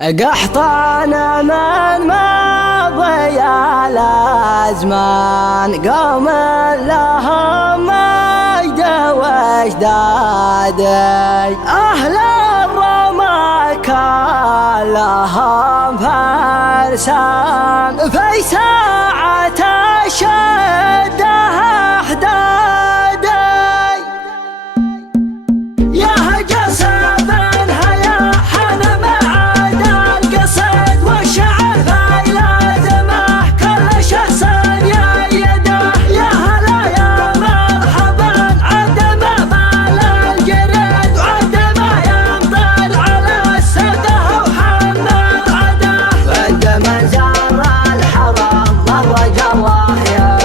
قحطان من مضي الأزمان قوم لهم مجد واجدادي أهل الرمى كان لهم فرسان في ساعة الشدة أحدادي يا جسد هيا حن بعد القصد والشعر فايلة دمه كل شخص يده يا هلا يا مرحبا عد ما بال الجرد وعد ما يمطر على السده وحمل عده عد من زار الحرم مر جراه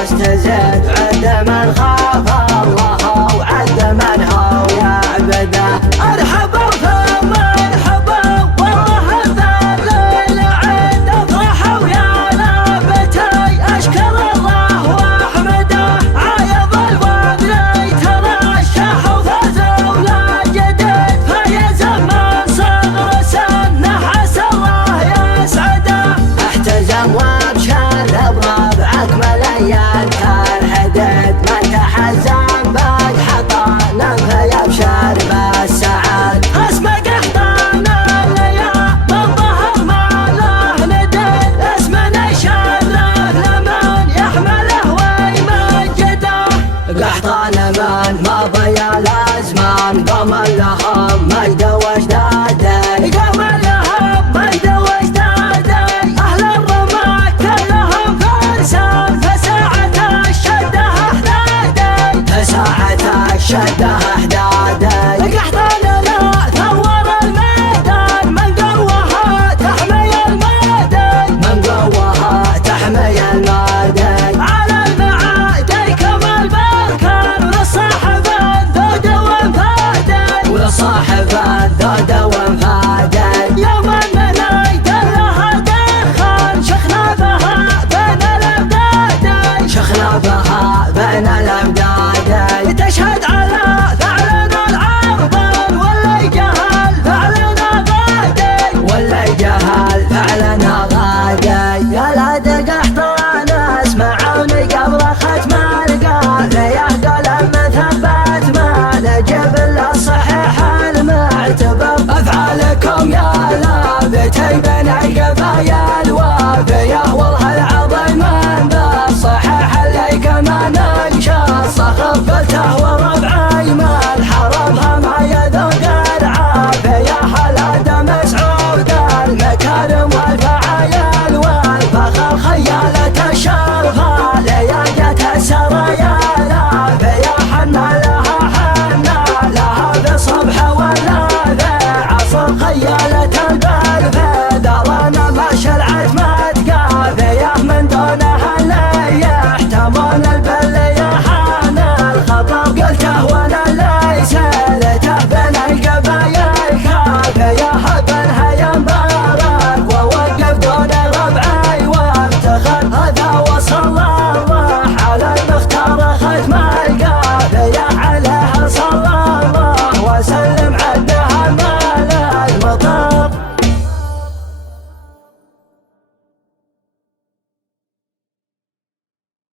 يستزد عد من خاف الله وعد من هو يعبده ارحبوا ثم ارحبوا والله الذليل عد افرحوا يا لابتي اشكر الله واحمده عايض الوالي ترشح وفازوا ولا جديد فايز من صغر سنه عسى الله يسعده احتزم وابشر بربعك مليان كان حدد من تحزم بعد حطانا فيبشر بالسعد اسمه قحطان الليال من ظهر ما له ندد اسمنا يشرف لمن يحمله ويمجده قحطان من مضي الازمان قوم لهم مجد واجدادي قوم لهم مجد واجدادي اهل الرمى كلهم فرسان فساعة الشدة احدادي فساعة الشدة احدادي قحطان لا ثور الميدان من قوها تحمي المادي من قوها تحمي المادي على المعادي كما البركان وللصاحب الذود وانفادي وللصاحب الذود وانفادي يوم اننا يدلها دخان شخنا بها بين الابدادي شخنا بها بين الابدادي تشهد على فعلنا العرضان ولا يجهل فعلنا غادي ولا يجهل فعلنا غادي يا لاد قحطان اسمعوني قبل ختم القافية يا قلم مثبت ما نجيب الا الصحيح المعتبر افعالكم يا لابتي بين القفايا الوافية والله العظيم من بالصحيح اللي كمان انشاص خفلته وربعي ما الحرمها ما يذوق العافية هلا دم سعود المكارم والفعايل والفخر خيالة الشرفة لياقة السرايا العافية حنا لها بصبح ولا